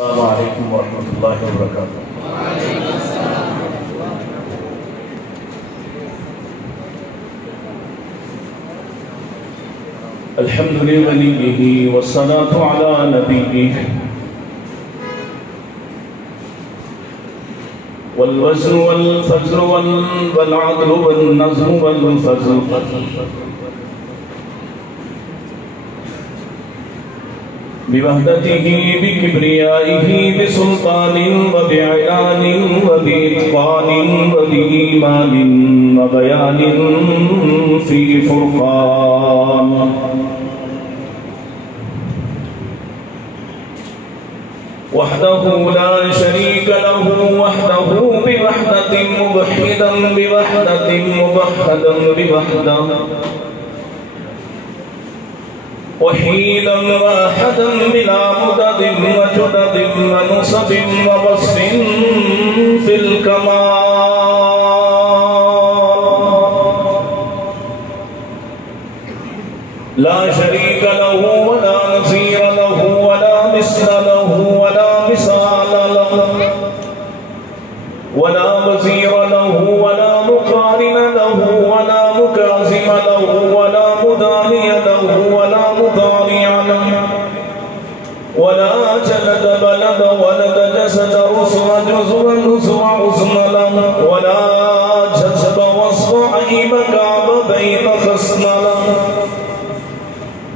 السلام علیکم ورحمۃ اللہ وبرکاتہ۔ الحمد لوليه والصلاة على نبيه والوزن والفجر والعدل والنظم والفزل بوحدته بكبريائه بسلطان وبإعلان وبإتقان وبإيمان وبيان في فرقان وحده لا شريك له وحده بوحدة مبحدا بوحدة مبحدا بوحدة وحيدا واحدا بلا مدد وجدد ونصب ووصف في الكمال لا شريك له ولا نظير له ولا مثل له ولا مثال له ولا وزير له ولا مقارن له ولا مكازم له ولا مداني له ولا مضارع له ولا جلد بلد ولد جسد رسل جزء نزع عزم له ولا جذب وصف عيب كعب بين خصم له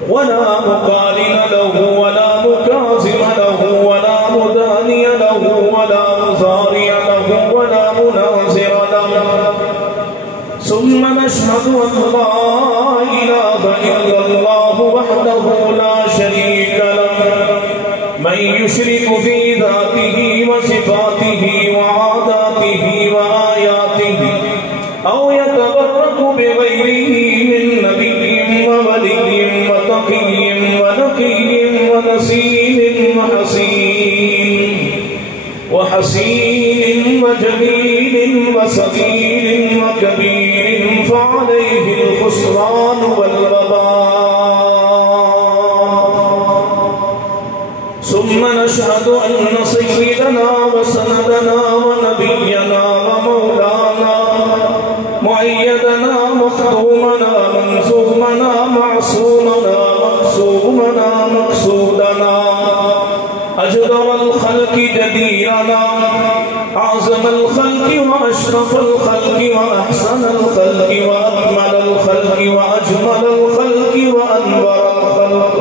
ولا مقارن له ولا مكازم له ولا مداني له ولا مضارع له ولا مناظر له ثم نشهد أن لا إله إلا الله وحده لا شريك له من يشرك في ذاته وصفاته وعاداته وآياته أو يتبرك بغيره من نبي وولي وتقي ونقي ونسيم وحسين وجميل وصغير وكبير فعليه الخسران والوبال ثم نشهد أن سيدنا وسندنا ونبينا ومولانا مؤيدنا مخدومنا منصومنا معصومنا مقصومنا مقصودنا أجدر الخلق جديرنا أعظم الخلق وأشرف الخلق وأحسن الخلق وأكمل الخلق وأجمل الخلق وأنور الخلق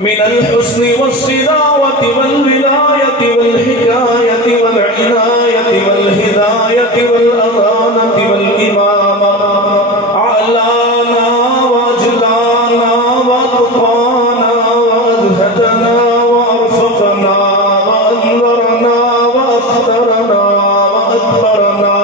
من الحسن والصداوة والولاية والحكاية والعناية والهداية والأمانة والإمامة علانا وأجلانا وأتقانا وأزهدنا وأرفقنا وأنورنا وأخضرنا وأكبرنا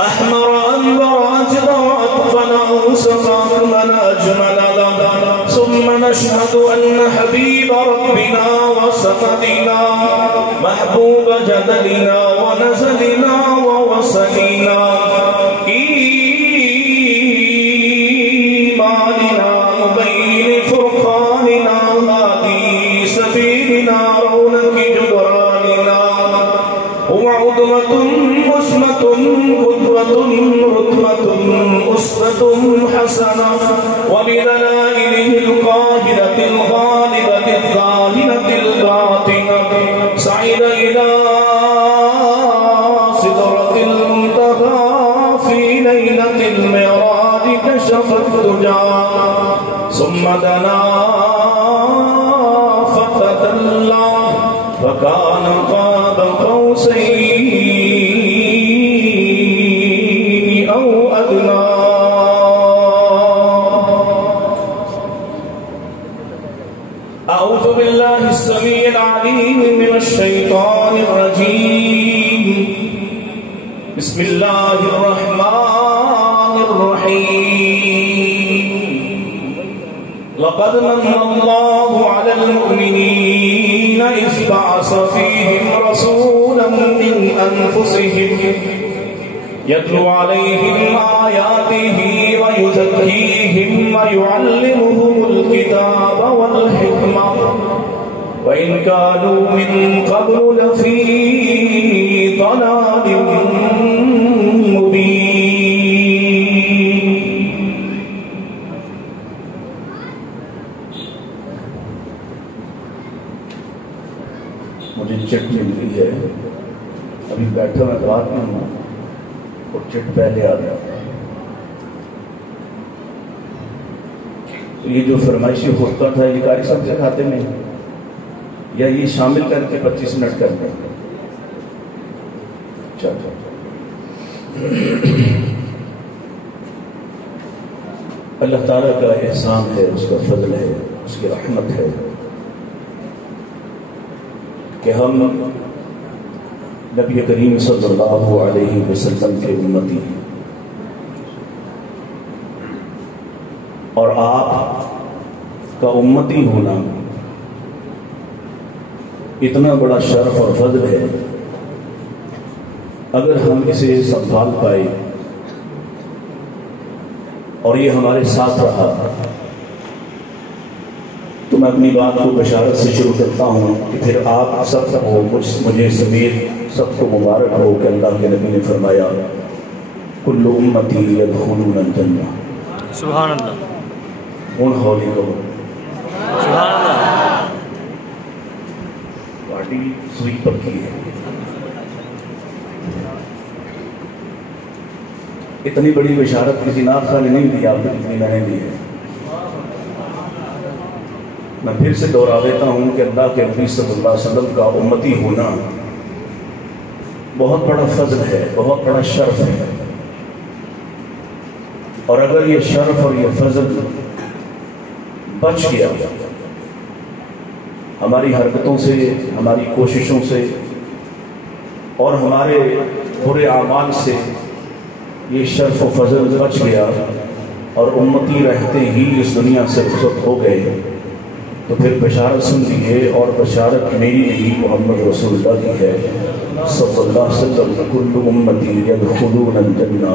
أحمر أنور أجدر أطفل أوسط أكمل أجمل لنا ثم نشهد أن حبيب ربنا وسندنا محبوب جدلنا ونزلنا ووصلنا إيماننا مبين فرقاننا هادي سبيلنا رونق جدراننا وعدوة أسمة قدوة رتبة أسوة حسنة وبدلائله القاهرة الغالبة الظاهرة الباطنة صعد إلى سدرة المنتهى في ليلة المعراج كشف الدجى ثم دنا فتدلى فكان قاب قوسين أو أدنى. أعوذ بالله السميع العليم من الشيطان الرجيم. بسم الله الرحمن الرحيم. لقد من الله على المؤمنين إذ بعث فيهم رسولا من أنفسهم يتلو عليهم آياته ويزكيهم ويعلمهم الكتاب والحكمة وَإِن كَانُوا مِن قَبْلُ لَفِي ضَلَالٍ مُبِينٍ. مجھے چٹ مل گئی ہے، ابھی بیٹھا میں بات میں ہوں اور چٹ پہلے آ گیا. یہ جو فرمائشی خطبہ تھا یہ قاری صاحب سے کھاتے میں یا یہ شامل کر کے 25 منٹ کر دیں؟ اللہ تعالیٰ کا احسان ہے، اس کا فضل ہے، اس کی رحمت ہے کہ ہم نبی کریم صلی اللہ علیہ وسلم کے امتی ہیں، اور آپ کا امتی ہونا اتنا بڑا شرف اور فضل ہے. اگر ہم اسے سنبھال پائے اور یہ ہمارے ساتھ رہا تو میں اپنی بات کو بشارت سے شروع کرتا ہوں کہ پھر آپ سب کو مجھے سمیت سب کو مبارک ہو کہ اللہ کے نبی نے فرمایا کل امتی یدخلون الجنہ. سبحان اللہ. ہوں ہولی کو سبحان اللہ. پارٹی سوئی پکی ہے. اتنی بڑی بشارت کسی نعت خانے نہیں دی آپ کو جتنی میں نے دی ہے. میں پھر سے دوہرا دیتا ہوں کہ اللہ کے نبی صلی اللہ علیہ وسلم کا امتی ہونا بہت بڑا فضل ہے، بہت بڑا شرف ہے. اور اگر یہ شرف اور یہ فضل بچ گیا ہماری حرکتوں سے، ہماری کوششوں سے اور ہمارے برے اعمال سے، یہ شرف و فضل بچ گیا اور امتی رہتے ہی اس دنیا سے رخصت ہو گئے تو پھر بشارت سن لیجیے، اور بشارت میری نہیں محمد رسول اللہ کی ہے صلی اللہ علیہ وسلم. کل امتی یدخلون الجنہ،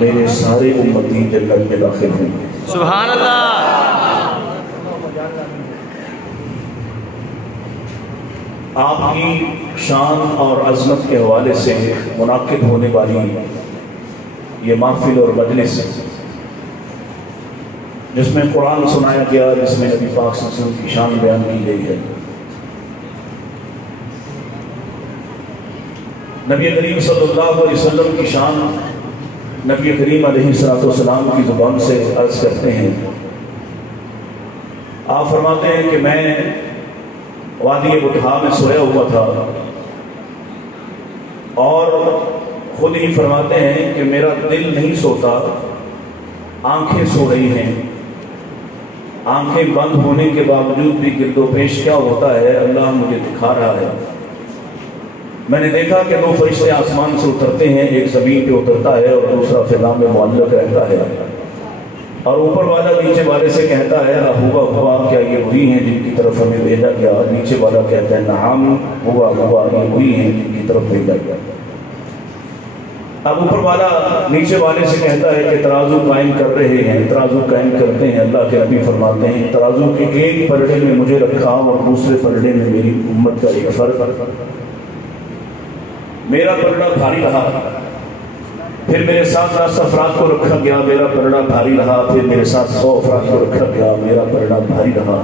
میرے سارے امتی جنت میں داخل ہوں گے. سبحان اللہ. آپ کی شان اور عظمت کے حوالے سے منعقد ہونے والی یہ محفل اور مجلس جس میں قرآن سنایا گیا، جس میں نبی پاک صلی اللہ علیہ وسلم کی شان بیان کی گئی ہے، نبی کریم صلی اللہ علیہ وسلم کی شان نبی کریم علیہ السلام کی زبان سے عرض کرتے ہیں. آپ فرماتے ہیں کہ میں وادی بطحا میں سویا ہوا تھا اور خود ہی فرماتے ہیں کہ میرا دل نہیں سوتا، آنکھیں سو رہی ہیں. آنکھیں بند ہونے کے باوجود بھی گرد و پیش کیا ہوتا ہے اللہ مجھے دکھا رہا ہے. میں نے دیکھا کہ 2 فرشتے آسمان سے اترتے ہیں، ایک زمین پہ اترتا ہے اور دوسرا فضا میں معلق رہتا ہے، اور اوپر والا نیچے والے سے کہتا ہے ہوا ہوا، کیا یہ وہی ہیں جن کی طرف ہمیں بھیجا گیا؟ نیچے والا کہتا ہے نعم ہوا ہوا، یہ وہی ہیں جن کی طرف بھیجا گیا. اب اوپر والا نیچے والے سے کہتا ہے کہ ترازو قائم کر رہے ہیں، ترازو قائم کرتے ہیں. اللہ کے نبی فرماتے ہیں ترازو کے ایک پلڑے میں مجھے رکھا اور دوسرے پلڑے میں میری امت کا ایک فرق. میرا پلڑا بھاری رہا، پھر میرے ساتھ 10 افراد کو رکھا گیا، میرا پلڑا بھاری رہا. پھر میرے ساتھ 100 افراد کو رکھا گیا، میرا پلڑا بھاری رہا.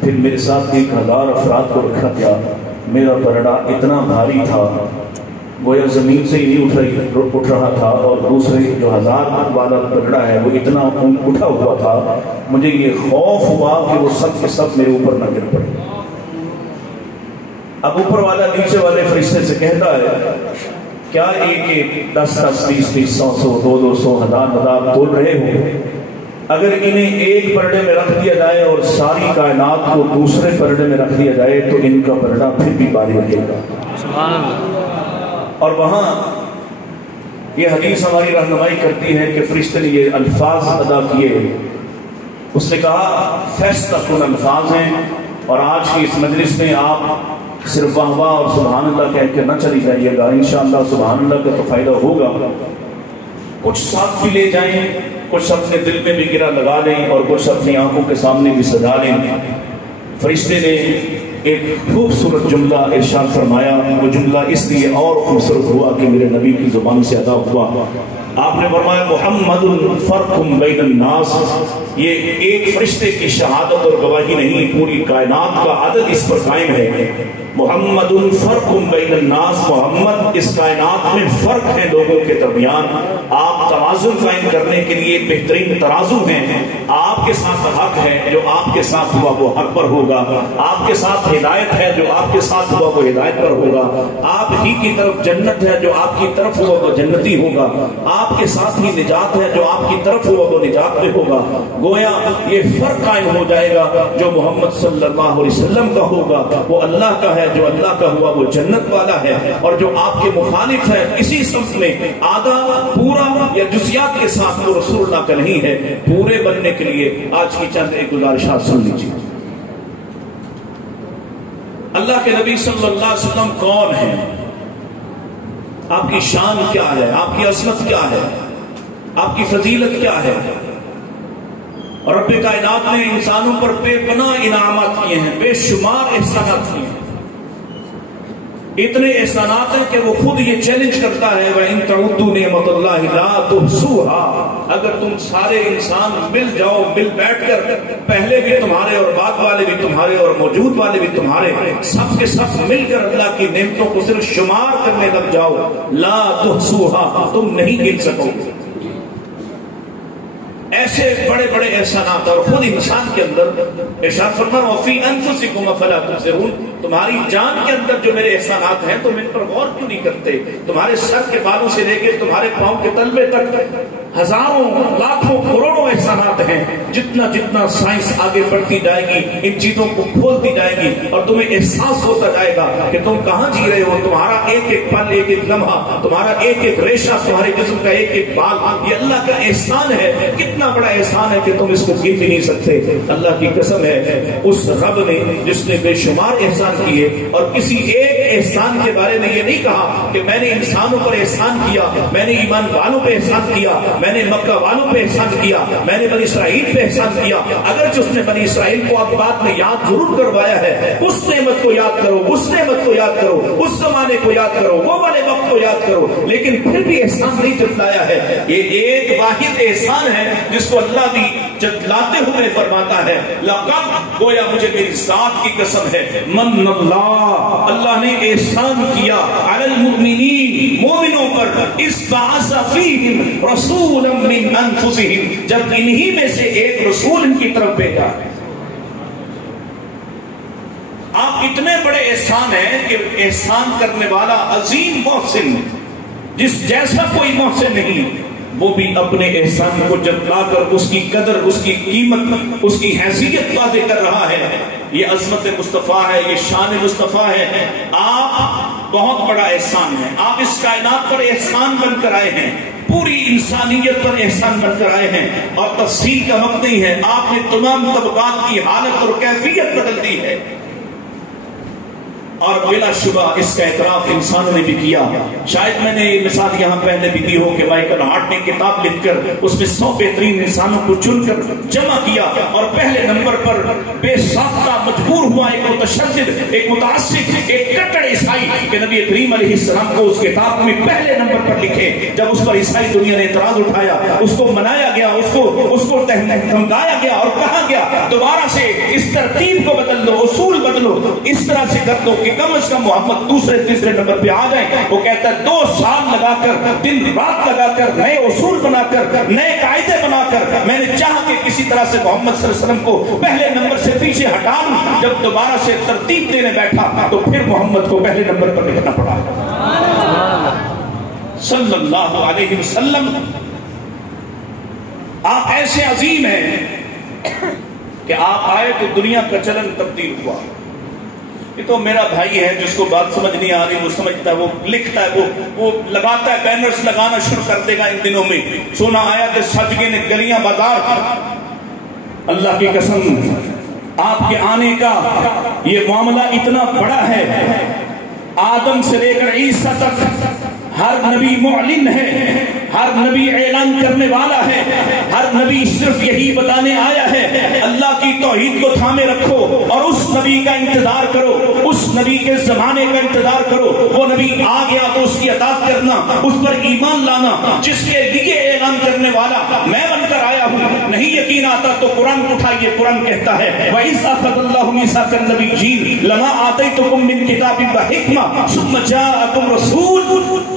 پھر میرے ساتھ 1000 افراد کو رکھا گیا، میرا پلڑا اتنا بھاری تھا گویا زمین سے ہی نہیں اٹھ رہا تھا. اور دوسرے جو 1000 والا پلڑا ہے وہ اتنا اٹھا ہوا تھا، مجھے یہ خوف ہوا کہ وہ سب کے سب میرے اوپر نہ گر پڑے. اب اوپر والا نیچے والے فرشتے سے کہتا ہے کیا ایک 10 10 20 20 100 100 200 100 1000 تول رہے ہو؟ اگر انہیں ایک پلڑے میں رکھ دیا جائے اور ساری کائنات کو دوسرے پلڑے میں رکھ دیا جائے تو ان کا پلڑا پھر بھی بھاری رہے گا. سبحان اللہ. اور وہاں یہ حدیث ہماری رہنمائی کرتی ہے کہ فرشتے نے یہ الفاظ ادا کیے. اس نے کہا فیصلہ کن الفاظ ہیں، اور آج کی اس مجلس میں آپ صرف واہ واہ اور سبحان اللہ کہہ کے نہ چلی جائیے گا. انشاءاللہ سبحان اللہ کا تو فائدہ ہوگا. کچھ ساتھ بھی لے جائیں، کچھ اپنے دل میں بھی گرا لگا لیں اور کچھ اپنی آنکھوں کے سامنے بھی سجا لیں. فرشتے نے ایک خوبصورت جملہ ارشاد فرمایا. وہ جملہ اس لیے اور خوبصورت ہوا کہ میرے نبی کی زبان سے ادا ہوا. آپ نے فرمایا محمد فرق بین الناس. یہ ایک فرشتے کی شہادت اور گواہی نہیں، پوری کائنات کا عدد اس پر قائم ہے. محمد فرق بین الناس، محمد اس کائنات میں فرق ہے لوگوں کے درمیان. آپ توازن قائم کرنے کے لیے بہترین ترازو ہیں. آپ کے ساتھ حق ہے، جو آپ کے ساتھ ہوا وہ حق پر ہوگا. آپ کے ساتھ ہدایت ہے، جو آپ کے ساتھ ہوا وہ ہدایت پر ہوگا. آپ ہی کی طرف جنت ہے، جو آپ کی طرف ہوا وہ جنتی ہوگا. آپ کے ساتھ ہی نجات ہے، جو آپ کی طرف ہوا وہ نجات میں ہوگا. گویا یہ فرق قائم ہو جائے گا. جو محمد صلی اللہ علیہ وسلم کا ہوگا وہ اللہ کا ہے، جو اللہ کا ہوا وہ جنت والا ہے. اور جو آپ کے مخالف ہے کسی سمت میں آدھا پورا یا جزیات کے ساتھ وہ رسول اللہ کا نہیں ہے. پورے بننے کے لیے آج کی چند ایک گزارشات سن لیجیے. اللہ کے نبی صلی اللہ علیہ وسلم کون ہے؟ آپ کی شان کیا ہے؟ آپ کی عظمت کیا ہے؟ آپ کی فضیلت کیا ہے؟ اور رب کائنات نے انسانوں پر بے پناہ انعامات کیے ہیں، بے شمار احسانات کیے ہیں. اتنے احسانات ہیں کہ وہ خود یہ چیلنج کرتا ہے وَإِن تَعُدُّوا نِعْمَتَ اللَّهِ لَا تُحْصُوهَا. اگر تم سارے انسان مل جاؤ، مل بیٹھ کر، پہلے بھی تمہارے اور بعد والے بھی تمہارے اور موجود والے بھی تمہارے، سب کے سب مل کر اللہ کی نعمتوں کو صرف شمار کرنے لگ جاؤ، لا تحصوها، تم نہیں گن سکو. ایسے بڑے بڑے احسانات. اور خود انسان کے اندر ارشاد فرمایا وَفِي أَنفُسِكُمْ أَفَلَا تُبْصِرُونَ. تمہاری جان کے اندر جو میرے احسانات ہیں تم ان پر غور کیوں نہیں کرتے؟ تمہارے سر کے بالوں سے لے کے تمہارے پاؤں کے تلوے تک ہزاروں لاکھوں کروڑوں احسانات ہیں. جتنا جتنا سائنس آگے بڑھتی جائے گی ان چیزوں کو کھولتی جائے گی اور تمہیں احساس ہوتا جائے گا کہ تم کہاں جی رہے ہو. تمہارا ایک ایک پل، ایک ایک لمحہ، تمہارا ایک ایک ریشہ، تمہارے جسم کا ایک ایک بال، یہ اللہ کا احسان ہے. کتنا بڑا احسان ہے کہ تم اس کو گن بھی نہیں سکتے. اللہ کی قسم ہے اس رب نے جس نے بے شمار احسان کیے اور کسی ایک احسان کے بارے میں یہ نہیں کہا کہ میں نے انسانوں پر احسان کیا، میں نے ایمان والوں پہ احسان کیا، میں نے مکہ والوں پہ احسان کیا، میں نے بنی اسرائیل پہ احسان کیا. اگرچہ اس نے بنی اسرائیل کو اب بات میں یاد ضرور کروایا ہے، اس نعمت کو یاد کرو، اس نعمت کو یاد کرو، اس زمانے کو یاد کرو، وہ والے وقت کو یاد کرو، لیکن پھر بھی احسان نہیں جتلایا ہے. یہ ایک واحد احسان ہے جس کو اللہ بھی جتلاتے ہوئے فرماتا ہے لقد، گویا مجھے میری ذات کی قسم ہے، من اللہ، اللہ نے احسان کیا علی المؤمنین، مومنوں پر، اس بعث فیہم رسولا من انفسہم، جب انہی میں سے ایک رسول ان کی طرف بھیجا. آپ اتنے بڑے احسان ہیں کہ احسان کرنے والا عظیم محسن جس جیسا کوئی محسن نہیں، وہ بھی اپنے احسان کو جتلا کر اس کی قدر، اس کی قیمت، اس کی حیثیت واضح کر رہا ہے. یہ عظمت مصطفیٰ ہے، یہ شان مصطفیٰ ہے. آپ بہت بڑا احسان ہے. آپ اس کائنات پر احسان بن کر آئے ہیں، پوری انسانیت پر احسان بن کر آئے ہیں. اور تفصیل کا وقت نہیں ہے، آپ نے تمام طبقات کی حالت اور کیفیت بدل دی ہے. اور بلا شبہ اس کا اعتراف انسانوں نے بھی کیا. شاید میں نے یہ مثال یہاں پہلے بھی دی ہو کہ مائیکل ہارٹ نے کتاب لکھ کر اس میں 100 بہترین انسانوں کو چن کر جمع کیا اور پہلے نمبر پر بے ساختہ مجبور ہوا ایک متشدد، ایک متعصب، ایک کٹڑ عیسائی کہ نبی کریم علیہ السلام کو اس کتاب میں پہلے نمبر پر لکھے. جب اس پر عیسائی دنیا نے اعتراض اٹھایا، اس کو منایا گیا، اس کو دھمکایا گیا اور کہا گیا دوبارہ سے اس ترتیب کو بدل دو، اصول بدلو، اس طرح سے کر دو کہ کم از کم محمد دوسرے تیسرے نمبر پہ آ جائیں. وہ کہتا ہے 2 سال لگا کر، دن رات لگا کر، نئے اصول بنا کر، نئے قاعدے بنا کر میں نے چاہا کہ کسی طرح سے محمد صلی اللہ علیہ وسلم کو پہلے نمبر سے پیچھے ہٹا لوں. جب دوبارہ سے ترتیب دینے بیٹھا تو پھر محمد کو پہلے نمبر پر لکھنا پڑا صلی اللہ علیہ وسلم. آپ ایسے عظیم ہیں کہ آپ آئے تو دنیا کا چلن تبدیل ہوا. یہ تو میرا بھائی ہے جس کو بات سمجھ نہیں آ رہی، وہ سمجھتا ہے، وہ لکھتا ہے، وہ لگاتا ہے، بینرز لگانا شروع کر دے گا ان دنوں میں. سونا آیا کہ سجگے نے گلیاں بازار. اللہ کی قسم آپ کے آنے کا یہ معاملہ اتنا بڑا ہے، آدم سے لے کر عیسیٰ تک ہر نبی معلن ہے، ہر نبی اعلان کرنے والا ہے، ہر نبی صرف یہی بتانے آیا ہے اللہ کی توحید کو تھامے رکھو اور اس نبی کا انتظار کرو، اس نبی کے زمانے کا انتظار کرو۔ وہ نبی آ گیا تو اس کی اطاعت کرنا، اس پر ایمان لانا، جس کے لیے اعلان کرنے والا میں بن کر آیا ہوں۔ نہیں یقین آتا تو قرآن اٹھائیے، قرآن کہتا ہے وَإِذْ أَخَذَ اللَّهُ مِيثَاقَ النَّبِيِّينَ لَمَا آتَيْتُكُم مِّن كِتَابٍ وَحِكْمَةٍ ثُمَّ جَاءَكُمْ رَسُولٌ۔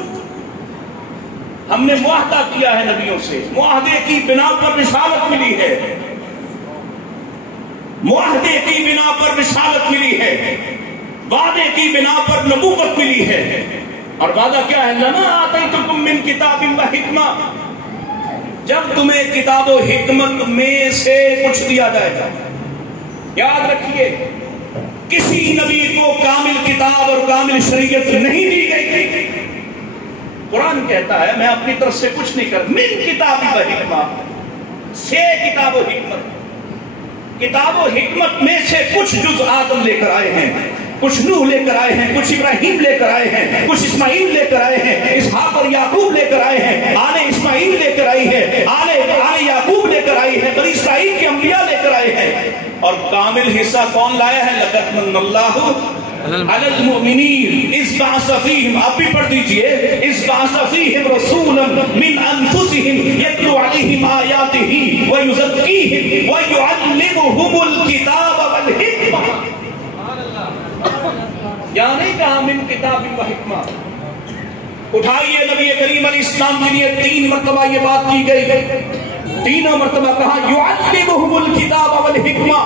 ہم نے معاہدہ کیا ہے نبیوں سے، معاہدے کی بنا پر رسالت ملی ہے، معاہدے کی بنا پر رسالت ملی ہے، وعدے کی بنا پر نبوت ملی ہے۔ اور وعدہ کیا ہے؟ لَمَا آتَيْتُكُم مِّن كِتَابٍ وَحِكْمَةٍ، جب تمہیں کتاب و حکمت میں سے کچھ دیا جائے گا۔ یاد رکھیے کسی نبی کو کامل کتاب اور کامل شریعت نہیں دی گئی۔ قرآن کہتا ہے میں اپنی طرف سے کچھ نہیں کر، من کتاب و حکمت، سے کتاب و حکمت، کتاب و حکمت میں سے کچھ جز آدم لے کر آئے ہیں، کچھ نوح لے کر آئے ہیں، کچھ ابراہیم لے کر آئے ہیں، کچھ اسماعیل لے کر آئے ہیں، اسحاق اور یعقوب لے کر آئے ہیں، آل اسماعیل لے کر آئی ہے، آل یعقوب لے کر آئی ہے، بنی اسرائیل کے انبیاء لے کر آئے ہیں۔ اور کامل حصہ کون لایا ہے؟ لقد من اللہ علی المؤمنین اذ بعث فیہم، آپ بھی پڑھ دیجئے، اذ بعث فیہم رسولا من انفسہم یتلو علیہم آیاتہ ویزکیہم ویعلمہم الکتاب والحکمہ۔ یعنی کہا من کتاب و حکمہ۔ اٹھائیے نبی کریم علیہ السلام کے لیے 3 مرتبہ یہ بات کی گئی، تینوں مرتبہ کہا یعلمہم الکتاب والحکمہ۔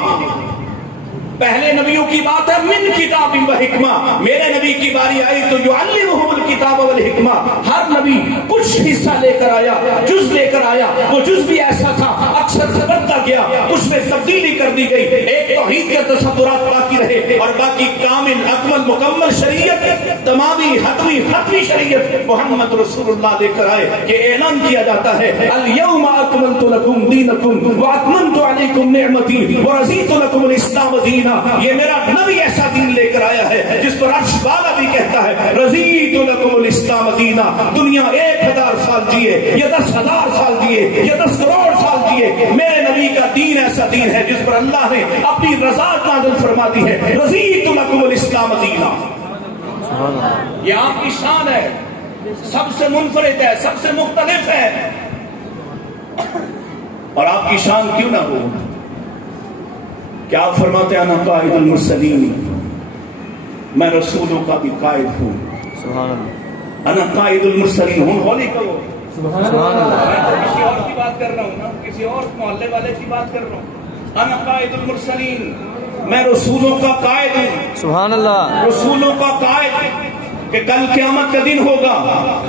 پہلے نبیوں کی بات ہے من کتاب و حکمہ، میرے نبی کی باری آئی تو یعلمہم الکتاب والحکمہ۔ ہر نبی کچھ حصہ لے کر آیا، جز لے کر آیا، وہ جز بھی ایسا تھا اکثر بدلتا گیا، کچھ میں تبدیلی کر دی گئی، ایک توحید کے تصورات باقی رہے اور باقی کامل اکمل مکمل شریعت، تمامی حتمی ختمی شریعت محمد رسول اللہ لے کر آئے کہ اعلان کیا جاتا ہے الیوم اکملت لکم دینکم واتممت علیکم نعمتی ورضیت لکم الاسلام دینا۔ یہ میرا نبی ایسا دین لے کر آیا ہے جس پر عرش والا بھی کہتا ہے رضیت لکم الاسلام دینا۔ دنیا 1000 سال جیے یا 10,000 سال جیے یا 10 کروڑ سال جیے، میرے نبی کا دین ایسا دین ہے جس پر اللہ نے اپنی رضا نازل فرما دی ہے، رضیت لکم الاسلام دینا۔ یہ آپ کی شان ہے، سب سے منفرد ہے، سب سے مختلف ہے۔ اور آپ کی شان کیوں نہ ہو؟ کیا آپ فرماتے ہیں انا قائد المرسلین، میں رسولوں کا بھی قائد ہوں۔ سبحان اللہ، انا قائد المرسلین ہوں، ہولی کرو۔ سبحان اللہ، میں تو کسی اور کی بات کر رہا ہوں نا، کسی اور محلے والے کی بات کر رہا ہوں۔ انا قائد المرسلین، میں رسولوں کا قائد ہوں۔ سبحان اللہ، رسولوں کا قائد کہ کل قیامت کا دن ہوگا،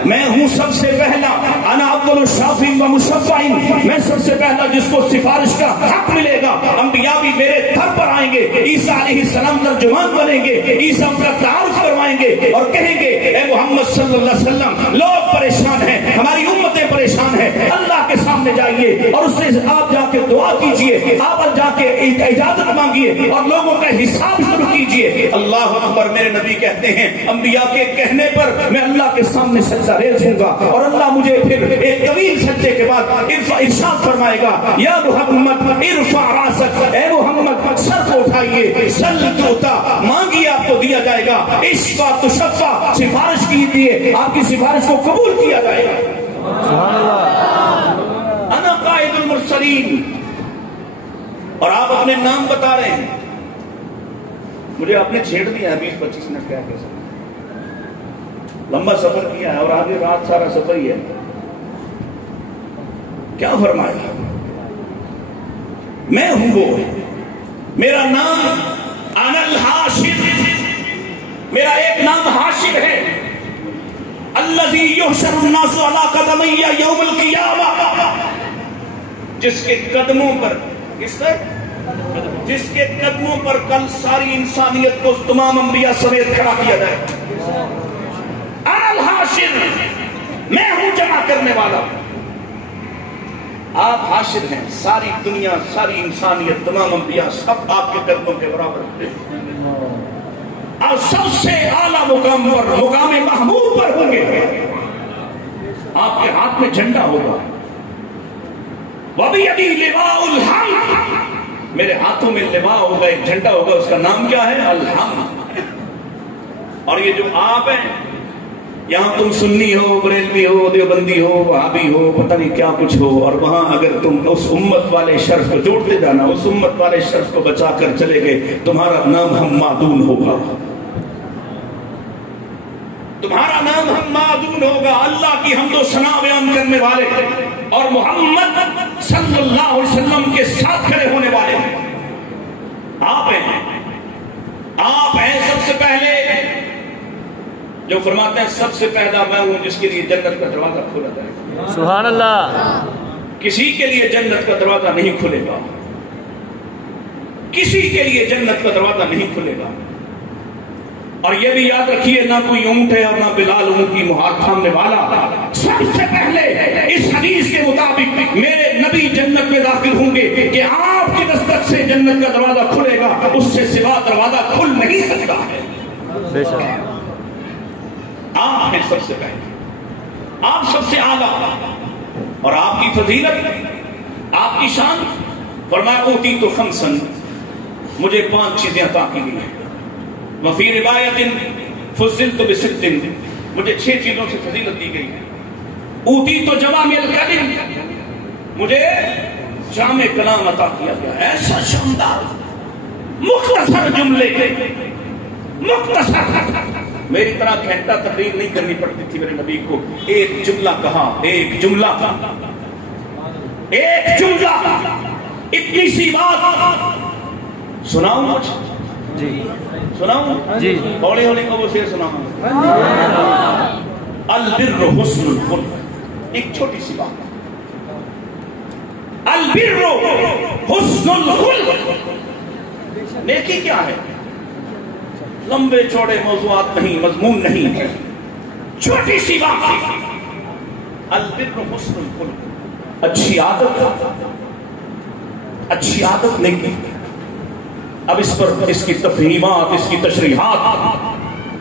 میں ہوں سب سے پہلا، انا اول الشافع و مشفع، میں سب سے پہلا جس کو سفارش کا حق ملے گا۔ انبیاء بھی میرے در پر آئیں گے، عیسیٰ علیہ السلام ترجمان بنیں گے، عیسیٰ کا تعارف کروائیں گے اور کہیں گے اے محمد صلی اللہ علیہ وسلم لوگ پریشان ہیں، ہماری امتیں پریشان ہیں، اللہ کے سامنے جائیے اور اس سے آپ جا کے دعا کیجئے، آپ جا کے اجازت مانگیے اور لوگوں کا حساب شروع کیجئے۔ اللہ اکبر۔ میرے نبی کہتے ہیں انبیاء کے کہنے پر میں اللہ کے سامنے سجدہ ریز ہوں گا اور اللہ مجھے پھر ایک طویل سجدے کے بعد ارشاد فرمائے گا یا محمد ارفع راسک، اے محمد سر کو اٹھائیے، سل توتا، مانگیے آپ کو دیا جائے گا، اشفع تشفع، سفارش کیجیے آپ کی سفارش کو قبول کیا جائے گا۔ سبحان اللہ، انا قائد المرسلین۔ اور آپ اپنے نام بتا رہے ہیں، مجھے آپ نے چھیڑ دیا ہے 20-25 منٹ کیا کہہ سکتے، لمبا سفر کیا ہے اور آگے رات سارا سفر ہی ہے۔ کیا فرمایا؟ میں ہوں وہ، میرا نام انا الحاشر، میرا ایک نام حاشر ہے، الذی یحشر الناس علی قدمی یوم القیامہ، جس کے قدموں پر جس کے قدموں پر کل ساری انسانیت کو تمام انبیاء سمیت کھڑا کیا جائے۔ انا الحاشر، میں ہوں جمع کرنے والا، آپ حاشر ہیں، ساری دنیا ساری انسانیت تمام انبیاء سب آپ کے قدموں کے برابر ہیں اور سب سے اعلیٰ مقام پر، مقام محمود پر ہوں گے۔ آپ کے ہاتھ میں جھنڈا ہوگا. وَبِيَدِي لِوَاءُ الْحَمْدِ، میرے ہاتھوں میں لواء ہوگا، ایک جھنڈا ہوگا، اس کا نام کیا ہے؟ الحمد. اور یہ جو آپ ہیں یہاں تم سنی ہو، بریلوی ہو، دیوبندی ہو، وہابی ہو، پتہ نہیں کیا کچھ ہو، اور وہاں اگر تم اس امت والے شرف کو جوڑتے جانا، اس امت والے شرف کو بچا کر چلے گئے، تمہارا نام حمادون ہوگا، تمہارا نام حمادون ہوگا، اللہ کی حمد و ثنا بیان کرنے والے اور محمد صلی اللہ علیہ وسلم کے ساتھ کھڑے ہونے والے. آپ ہیں سب سے پہلے جو فرماتے ہیں سب سے پہلا میں ہوں جس کے لیے جنت کا دروازہ کھولا جائے. سبحان اللہ. کسی کے لیے جنت کا دروازہ نہیں کھلے گا، کسی کے لیے جنت کا دروازہ نہیں کھلے گا. اور یہ بھی یاد رکھیے، نہ کوئی اونٹ ہے اور نہ بلال اونٹ کی مہار تھامنے والا. سب سے پہلے اس حدیث کے مطابق میرے نبی جنت میں داخل ہوں گے کہ آپ کی دستک سے جنت کا دروازہ کھلے گا، اس سے سوا دروازہ کھل نہیں سکتا ہے. بے شک. آپ ہیں سب سے پہلے، آپ سب سے اعلیٰ، اور آپ کی فضیلت، آپ کی شان. فرمایا اوتی تو خمسن، مجھے 5 چیزیں عطا کی گئی ہیں. وفی روایت فضلت بست، مجھے 6 چیزوں سے فضیلت دی گئی ہے. اوتی تو جوامع الکلم، مجھے جامع کلام عطا کیا گیا، ایسا شاندار مختصر جملے، مختصر. میری طرح گھنٹہ تقریر نہیں کرنی پڑتی تھی میرے نبی کو. ایک جملہ کہا، ایک جملہ، ایک جملہ، اتنی سی بات. سناؤں کچھ؟ جی سناؤں؟ جی. ہونے ہونے کو وہ شعر سناؤں. البر حسن الخلق، ایک چھوٹی سی بات. البر حسن الخلق، نیکی کیا ہے؟ لمبے چوڑے موضوعات نہیں، مضمون نہیں، چھوٹی سی بات. البر حسن الخلق، اچھی عادت، اچھی عادت نیکی. اب اس پر اس کی تفہیمات، اس کی تشریحات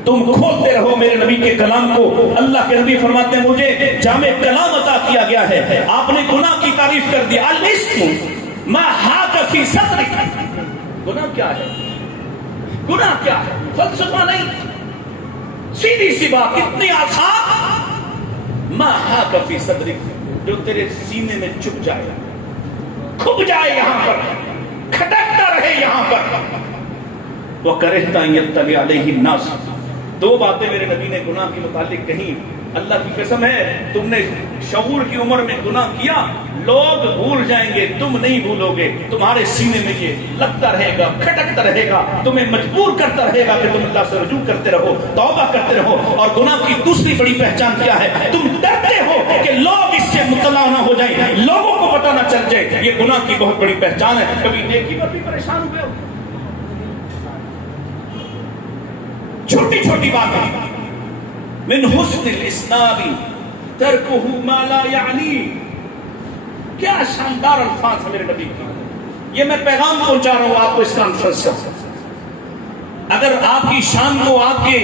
تم کھولتے رہو میرے نبی کے کلام کو. اللہ کے نبی فرماتے ہیں مجھے جامع کلام عطا کیا گیا ہے. آپ نے گناہ کی تعریف کر دی. الاسم ما حاک فی صدرک، گناہ کیا ہے؟ گناہ کیا ہے؟ فلسفہ نہیں، سیدھی سی بات، اتنی آسان. ما حاک فی صدرک، جو تیرے سینے میں چپ جائے، کھپ جائے، یہاں پر کھٹکتا رہے یہاں پر. وَكَرِهْتَ أَن يَطَّلِعَ عَلَيْهِ النَّاسُ، 2 باتیں میرے نبی نے گناہ کے متعلق کہیں. اللہ کی قسم ہے تم نے شعور کی عمر میں گناہ کیا، لوگ بھول جائیں گے، تم نہیں بھولو گے. تمہارے سینے میں یہ لگتا رہے گا، کھٹکتا رہے گا، تمہیں مجبور کرتا رہے گا کہ تم اللہ سے رجوع کرتے رہو، توبہ کرتے رہو. اور گناہ کی دوسری بڑی پہچان کیا ہے؟ تم ڈرتے ہو کہ لوگ اس سے مطلع نہ ہو جائیں، لوگوں کو پتہ نہ چل جائے. یہ گناہ کی بہت بڑی پہچان ہے. کبھی نیکی پر بھی پریشان ہوئے ہو؟ چھوٹی چھوٹی بات ہے. من حسن الاسلام ترکہ ما لا یعنی، کیا شاندار الفاظ ہے میرے نبی کی. یہ میں پیغام پہنچا رہا ہوں آپ کو اس کانفرنس سے. اگر آپ کی شان کو، آپ کے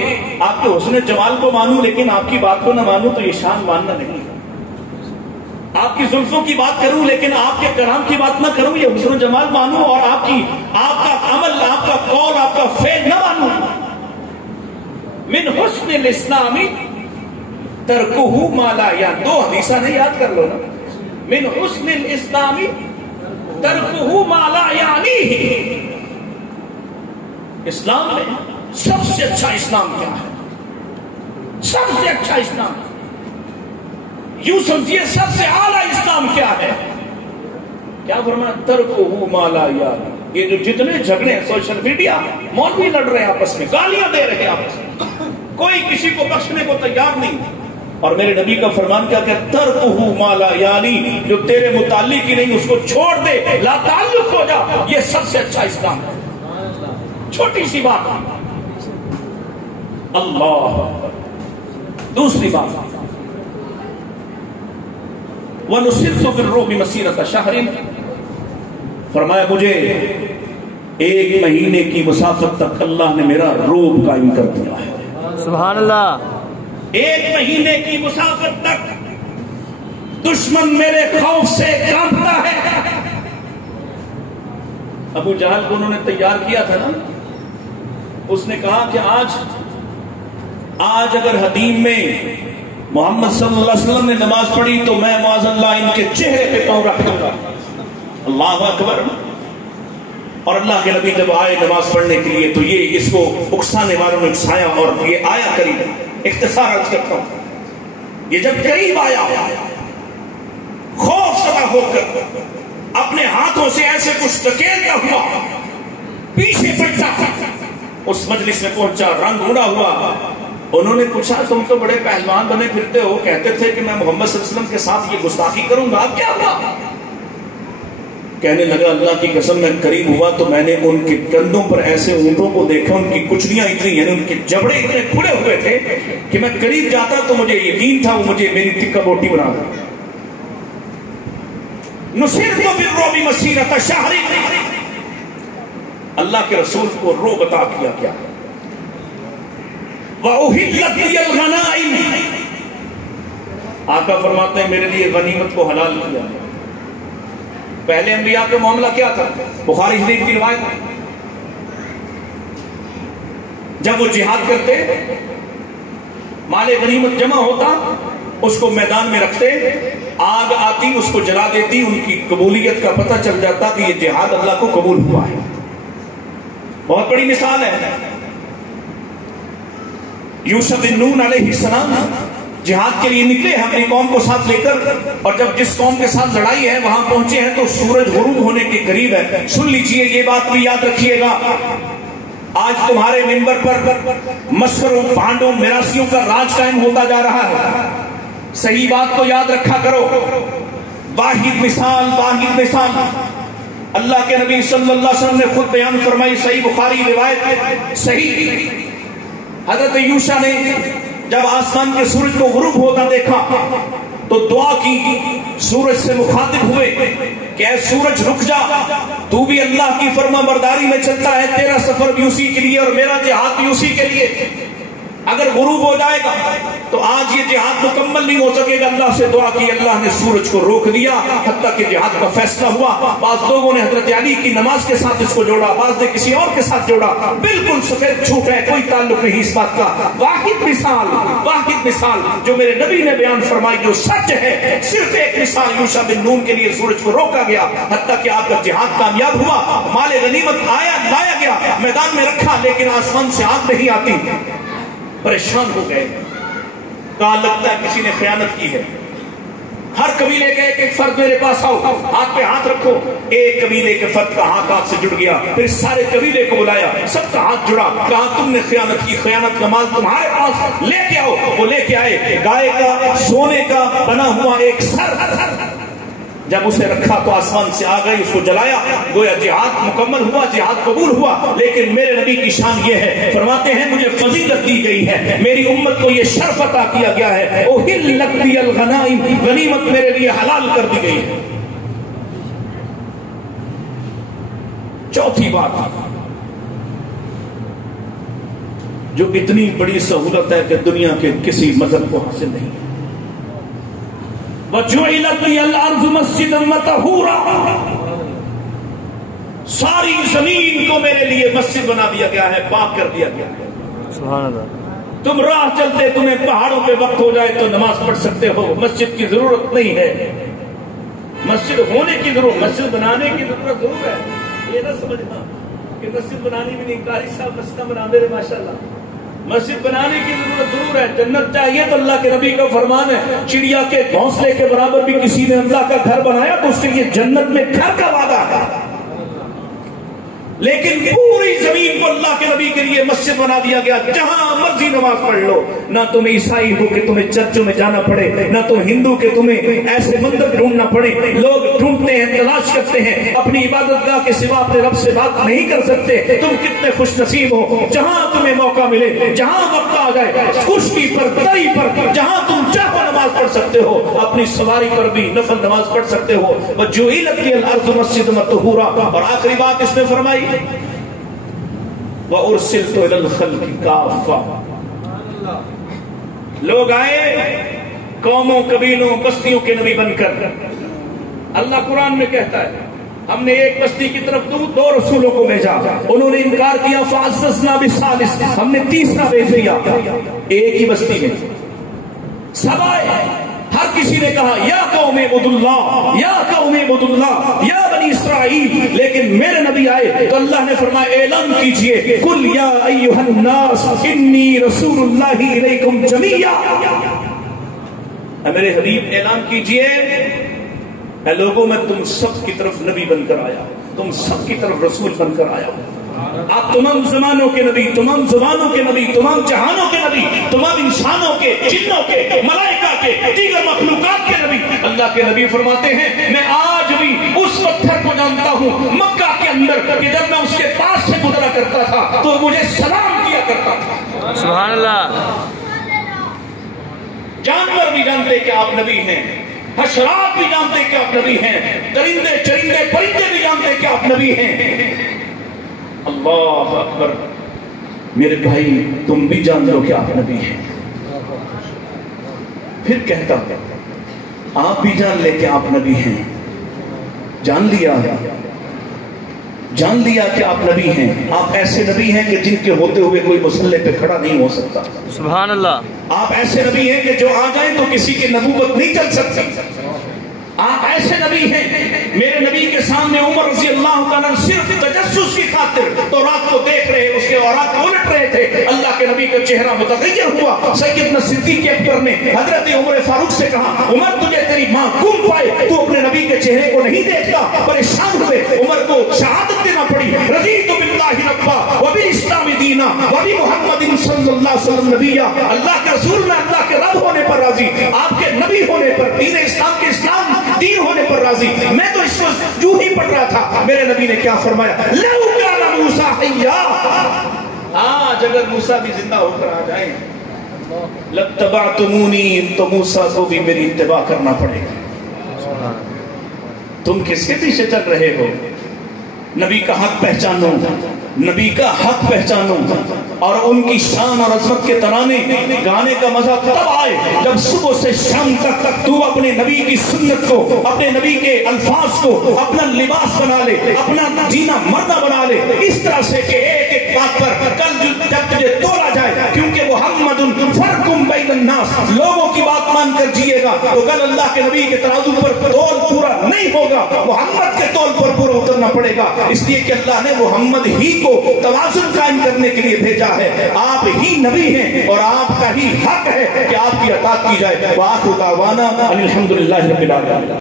حسن جمال کو مانوں لیکن آپ کی بات کو نہ مانوں تو یہ شان ماننا نہیں. آپ کی زلفوں کی بات کروں لیکن آپ کے کلام کی بات نہ کروں، یہ حسن جمال مانوں. اور آپ کا عمل، آپ کا قول، آپ کا فعل نہ مانوں. من حسن الاسلام ترکہ ما لا یعنی، 2 حدیثاں نہیں، یاد کر لو نا. من حسن الاسلام ترکہ ما لا یعنی. اسلام میں سب سے اچھا اسلام کیا ہے؟ سب سے اچھا اسلام، یوں سمجھیے سب سے اعلیٰ اسلام کیا ہے؟ کیا فرمایا؟ ترکہ ما لا یعنی. یہ جو جتنے جھگڑے ہیں سوشل میڈیا، مولوی لڑ رہے ہیں آپس میں، گالیاں دے رہے ہیں آپس میں، کوئی کسی کو بخشنے کو تیار نہیں. اور میرے نبی کا فرمان کیا کہ ترکہ ما لا یعنی، جو تیرے متعلق ہی نہیں اس کو چھوڑ دے، لا تعلق ہو جا. یہ سب سے اچھا اسلام ہے. چھوٹی سی بات. اللہ. دوسری بات، وَنُسِرْتُ بِالرُّعْبِ مَسِيرَةَ شَهْرٍ، فرمایا مجھے 1 مہینے کی مسافت تک اللہ نے میرا روب قائم کر دیا ہے. سبحان اللہ. 1 مہینے کی مسافت تک دشمن میرے خوف سے کانپتا ہے. ابو جہل کو انہوں نے تیار کیا تھا نا. اس نے کہا کہ آج اگر حدیم میں محمد صلی اللہ علیہ وسلم نے نماز پڑھی تو میں معاذ اللہ ان کے چہرے پہ پاؤں رکھ دوں گا. اللہ اکبر. اور اللہ کے نبی جب آئے نماز پڑھنے کے لیے تو یہ اس کو اکسانے والوں نے اکسایا اور یہ آیا قریب. اختصار عرض کرتا ہوں, یہ جب قریب آیا خوف زدہ ہو کر اپنے ہاتھوں سے ایسے کچھ دھکیلتا ہوا پیچھے پڑتا, اس مجلس میں پہنچا, رنگ اڑا ہوا. انہوں نے پوچھا تم تو بڑے پہلوان بنے پھرتے ہو, کہتے تھے کہ میں محمد صلی اللہ علیہ وسلم کے ساتھ یہ گستاخی کروں گا, کیا ہوا؟ کہنے لگا اللہ کی قسم میں قریب ہوا تو میں نے ان کے کندھوں پر ایسے اونٹوں کو دیکھا, ان کی کچلیاں اتنی یعنی ان کے جبڑے اتنے کھلے ہوئے تھے کہ میں قریب جاتا تو مجھے یقین تھا وہ مجھے میری ٹکا بوٹی بنا دے. نصرت بالرعب مسیرۃ شہر, اللہ کے رسول کو رعب عطا کیا گیا. وَأُحِلَّتْ لِيَ الْغَنَائِمُ, آقا فرماتے ہیں میرے لیے غنیمت کو حلال کیا. پہلے انبیاء کا معاملہ کیا تھا؟ بخاری شریف کی روایت, جب وہ جہاد کرتے مال غنیمت جمع ہوتا اس کو میدان میں رکھتے, آگ آتی اس کو جلا دیتی, ان کی قبولیت کا پتہ چل جاتا کہ یہ جہاد اللہ کو قبول ہوا ہے. بہت بڑی مثال ہے. یوشع بن نون علیہ السلام جہاد کے لیے نکلے ہیں اپنی قوم کو ساتھ لے کر, اور جب جس قوم کے ساتھ لڑائی ہے وہاں پہنچے ہیں تو سورج غروب ہونے کے قریب ہے. سن لیجئے, یہ بات بھی یاد رکھیے گا, آج تمہارے منبر پر مسخروں بھانڈوں میراسیوں کا راج قائم ہوتا جا رہا ہے. صحیح بات کو یاد رکھا کرو. واحد مثال اللہ کے نبی صلی اللہ علیہ وسلم نے خود بیان فرمائی, صحیح بخاری روایت صحیح. حضرت یوشع نے جب آسمان کے سورج کو غروب ہوتا دیکھا تو دعا کی, سورج سے مخاطب ہوئے کہ اے سورج رک جا, تو بھی اللہ کی فرما برداری میں چلتا ہے, تیرا سفر بھی اسی کے لیے اور میرا جہاد بھی اسی کے لیے. اگر غروب ہو جائے گا تو آج یہ جہاد مکمل نہیں ہو سکے گا. اللہ سے دعا کی, اللہ نے سورج کو روک دیا حتیٰ کہ جہاد کا فیصلہ ہوا. بعض لوگوں نے حضرت علی کی نماز کے ساتھ اس کو جوڑا, بعض نے کسی اور کے ساتھ جوڑا. بالکل سفید جھوٹ ہے, کوئی تعلق نہیں اس بات کا. واحد مثال جو میرے نبی نے بیان فرمائی جو سچ ہے, صرف ایک مثال. یوشع بن نون کے لیے سورج کو روکا گیا حتیٰ کہ آپ کا جہاد کامیاب ہوا, مال غنیمت لایا گیا, میدان میں رکھا, لیکن آسمان سے آگ نہیں آتی. پریشان ہو گئے, کہا لگتا ہے کسی نے خیانت کی ہے. ہر قبیلے کا ایک فرد میرے پاس آؤ, ہاتھ پہ ہاتھ رکھو. ایک قبیلے کے فرد کا ہاتھ سے جڑ گیا, پھر سارے قبیلے کو بلایا, سب کا ہاتھ جڑا, کہا تم نے خیانت کی, خیانت کا مال تمہارے پاس لے کے آؤ. وہ لے کے آئے گائے کا سونے کا بنا ہوا ایک سر. جب اسے رکھا تو آسمان سے آ گئی, اس کو جلایا, گویا جہاد مکمل ہوا, جہاد قبول ہوا. لیکن میرے نبی کی شان یہ ہے, فرماتے ہیں مجھے فضیلت دی گئی ہے, میری امت کو یہ شرف عطا کیا گیا ہے, احلت لی الغنائم, غنیمت میرے لیے حلال کر دی گئی ہے. چوتھی بات جو اتنی بڑی سہولت ہے کہ دنیا کے کسی مذہب کو حاصل نہیں ہے, وَجُعِلَتْ لِيَ الْأَرْضُ مَسْجِدًا وَطَهُورًا, ساری زمین کو میرے لیے مسجد بنا دیا گیا ہے, پاک کر دیا گیا ہے. سبحان اللہ. تم راہ چلتے تمہیں پہاڑوں پہ وقت ہو جائے تو نماز پڑھ سکتے ہو, مسجد کی ضرورت نہیں ہے. مسجد ہونے کی ضرورت, مسجد بنانے کی ضرورت ضرور ہے. یہ نہ سمجھنا کہ مسجد بنانی بھی نہیں, قاری صاحب مسجد بنا دے رہے ماشاء اللہ. مسجد بنانے کی ضرورت ضرور ہے. جنت چاہیے تو اللہ کے نبی کا فرمان ہے, چڑیا کے گھونسلے کے برابر بھی کسی نے اللہ کا گھر بنایا تو اس کے لیے جنت میں گھر کا وعدہ ہے. لیکن پوری زمین کو اللہ کے نبی کے لیے مسجد بنا دیا گیا, جہاں مرضی نماز پڑھ لو. نہ تم عیسائی ہو کہ تمہیں چرچوں میں جانا پڑے, نہ تم ہندو کہ تمہیں ایسے مندر ڈھونڈنا پڑے. لوگ ڈھونڈتے ہیں, تلاش کرتے ہیں, اپنی عبادت گاہ کے سوا اپنے رب سے بات نہیں کر سکتے. تم کتنے خوش نصیب ہو, جہاں تمہیں موقع ملے, جہاں وقت آ جائے, خشکی پر, دری پر, جہاں تم چاہو نماز پڑھ سکتے ہو. اپنی سواری پر بھی نفل نماز پڑھ سکتے ہو. وَجُعِلَتْ لِيَ الْأَرْضُ مَسْجِدًا وَطَهُورًا. اور آخری بات اس نے فرمائی, وَأُرْسِلْتُ إِلَى الْخَلْقِ كَافَّةً. لوگ آئے قوموں قبیلوں بستیوں کے نبی بن کر اللہ قرآن میں کہتا ہے ہم نے ایک بستی کی طرف دو رسولوں کو بھیجا، انہوں نے انکار کیا، فَعَزَّزْنَا بِالثَّالِثِ، ہم نے تیسرا بھیج دیا۔ ایک ہی بستی میں سب آئے، ہر کسی نے کہا یا قوم اعبدوا اللہ، یا قوم اعبدوا اللہ، یا بنی اسرائیل، لیکن میرے نبی آئے تو اللہ نے فرمایا اعلان کیجئے قل یا ایھا الناس انی رسول اللہ الیکم جمیعا، اے میرے حبیب اعلان کیجئے اے لوگوں میں تم سب کی طرف نبی بن کر آیا، تم سب کی طرف رسول بن کر آیا، آپ تمام زمانوں کے نبی، تمام زبانوں کے نبی، تمام جہانوں کے نبی، تمام انسانوں کے، جنوں کے، ملائکہ کے، دیگر مخلوقات کے نبی۔ اللہ کے نبی فرماتے ہیں میں آج بھی اس پتھر کو جانتا ہوں مکہ کے اندر کہ جب میں اس کے پاس سے گزرا کرتا تھا تو مجھے سلام کیا کرتا تھا۔ سبحان اللہ۔ جانور بھی جانتے کہ آپ نبی ہیں، حشرات بھی جانتے کہ آپ نبی ہیں، درندے چرندے پرندے بھی جانتے کہ آپ نبی ہیں۔ اللہ اکبر، میرے بھائی تم بھی جان لو کہ آپ نبی ہیں۔ پھر کہتا آپ بھی جان لے کہ آپ نبی ہیں۔ جان لیا کہ آپ نبی ہیں۔ آپ ایسے نبی ہیں کہ جن کے ہوتے ہوئے کوئی مسلح پہ کھڑا نہیں ہو سکتا۔ سبحان اللہ۔ آپ ایسے نبی ہیں کہ جو آ جائیں تو کسی کی نبوت نہیں چل سکتی۔ آپ ایسے نبی ہیں، میرے نبی کے سامنے عمر رضی اللہ تعالیٰ صرف تجسس کی خاطر تو رات کو دیکھ رہے، اس کے اوراق کو الٹ رہے تھے، اللہ کے نبی کا چہرہ متغیر ہوا۔ سیدنا صدیق اکبر نے حضرت عمر فاروق سے کہا عمر تجھے تیری ماں گم پائے، تو اپنے نبی کے چہرے کو نہیں دیکھتا۔ پریشان ہوئے، عمر کو شہادت دینا پڑی، رضیت باللہ ربا وبالاسلام دینا وبمحمد صلی اللہ علیہ وسلم نبیا، اللہ کے رسول میں اللہ کے رب ہونے پر راضی، آپ کے نبی ہونے پر، دین اسلام کے اسلام دین ہونے پر راضی۔ میں تو اس کو جو ہی پڑھ رہا تھا، میرے نبی نے کیا فرمایا لو کان موسیٰ حیا، آج اگر موسیٰ بھی زندہ ہو کر آ جائیں لَاتَّبَعْتُمُونِی، تو موسیٰ کو بھی میری اتباع کرنا پڑے گا۔ تم کس کے پیچھے چل رہے ہو؟ نبی کا حق پہچانو، نبی کا حق پہچانو، اور ان کی شان اور عظمت کے ترانے گانے کا مزہ تب آئے جب صبح سے شام تک تو اپنے نبی کی سنت کو، اپنے نبی کے الفاظ کو اپنا لباس بنا لے، اپنا جینا مرنا بنا لے، اس طرح سے کہ ایک ایک بات پر کل جب تجھے تولا جائے، کیونکہ محمد فرقم بین الناس، لوگوں کی بات مان کر جیے گا تو کل اللہ کے نبی کے ترازو پر تول پورا نہیں ہوگا، محمد کے تول پر پورا اترنا پڑے گا۔ اس لیے کہ اللہ نے محمد ہی کو توازن قائم کرنے کے لیے بھیجا ہے۔ آپ ہی نبی ہیں اور آپ کا ہی حق ہے کہ آپ کی اطاعت کی جائے۔ وآخر دعوانا ان الحمدللہ رب العالمین۔